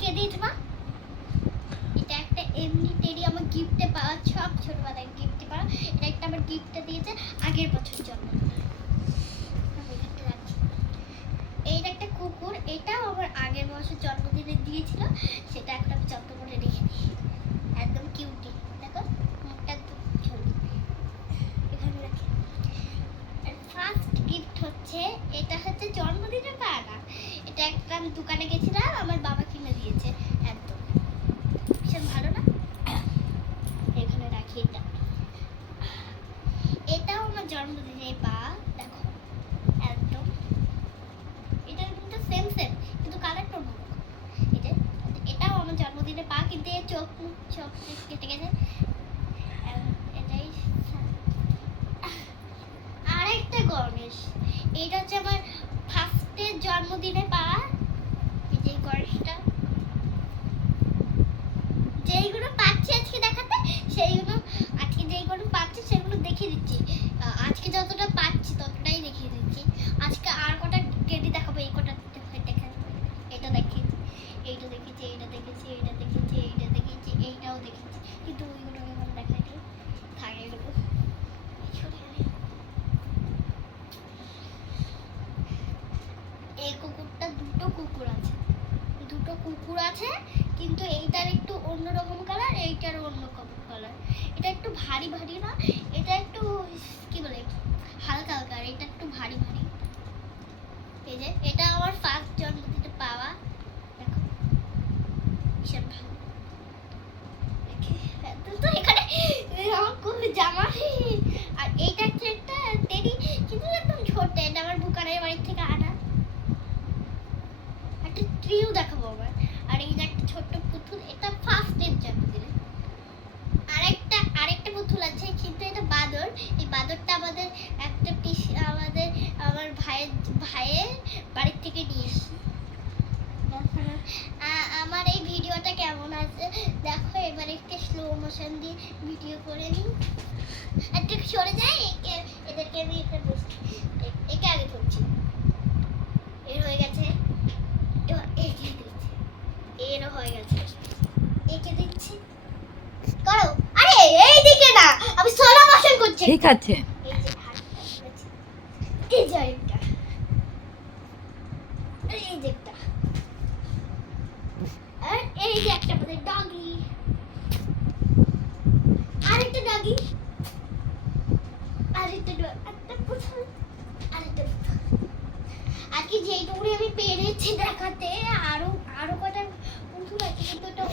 কে দিয়েছে মা? এটা একটা এমনি টেডি আমার গিফটে পাওয়া, সব ছোটবেলায় গিফটে পাওয়া। এটা একটা আমার গিফটে দিয়েছে আগের বছর জন্মদিনে। এইটা একটা কুকুর, এটাও আমার আগের বছর জন্মদিনে দিয়েছিল, সেটা একটা আমি যত্ন করে রেখে দিই। একদম কিউটি, দেখো মুখটা একদম ছোট, এখানে রাখি। ফার্স্ট গিফট হচ্ছে, এটা হচ্ছে জন্মদিনে পাওয়া না, এটা একটা আমি দোকানে গেছিলাম, আমার বাবা কিনে দিয়েছে। একদম ভীষণ ভালো না? এখানে রাখি। এটাও আমার জন্মদিনে পাওয়া, দেখো একদম এটা কিন্তু সেম কিন্তু কালারটা অন্যরকম। এটাও আমার জন্মদিনে পাওয়া, কিন্তু এর চোখ মুখ সব কেটে গেছে। এটাই আরেকটা গণেশ, এটা হচ্ছে আমার ফার্স্টের জন্মদিনে পাওয়া। এই যে গণেশটা, যেইগুলো পাচ্ছি আজকে দেখাতে, সেইগুলো আজকে যেইগুলো পাচ্ছি সেগুলো দেখিয়ে দিচ্ছি। আজকে যতটা পাচ্ছি ততটাই দেখিয়ে দিচ্ছি। আজকে আর কটা টেডি দেখাবো, এই কটা দেখাবো। এটা দেখিয়েছি, এইটা দেখেছি, এইটা দেখেছি, এইটা দেখেছি, এইটা দেখেছি, এইটাও দেখেছি, কিন্তু ওইগুলো এখন দেখাইনি, থাকে এগুলো। এই কুকুরটা দুটো কুকুর আছে, কিন্তু এইটার একটু অন্যরকম কালার, এইটার অন্যরকম কালার। এটা একটু ভারী ভারী না, এটা একটু কি বলে হালকা হালকা, আর এটা একটু ভারী ভারী। এই যে এটা আমার ফার্স্ট জন্মদিনে পাওয়া, দেখো ভীষণ ভালো। তো এখানে আমার খুব জামা, আর এইটা হচ্ছে একটা টেডি, কিন্তু একদম ছোট, এটা আমার বুকারের বাড়ি থেকে আনা। একটা ট্রিও দেখাবো আবার। আর এই যে একটা ছোট্ট পুতুল, এটা ফার্স্টের জন্মদিনে। আরেকটা পুতুল আছে, কিন্তু এটা বাদর। এই বাদরটা আমাদের একটা আমার ভাইয়ের বাড়ির থেকে নিয়ে এসেছি। আমার এই ভিডিওটা কেমন আছে দেখো, এবার একটু স্লো মোশন দিয়ে ভিডিও করে নিই। একটু সরে যাই, এদেরকে আমি একে আগে করছি। এর হয়ে গেছে, এবার একে দিচ্ছি, এরও হয়ে গেছে, একে দিচ্ছি। করো, আরে এই দিকে না, আমি স্লো মোশন করছি। ঠিক আছে। এই যে একটা, এই যে একটা, আর এই যে একটা আমাদের ডগি, আরেকটা ডগি, একটা পুতুল, আরেকটা পুতুল। আজকে যেইটুকুনি আমি পেরেছি দেখাতে, আরো কটা পুতুল আছে, কিন্তু ওটা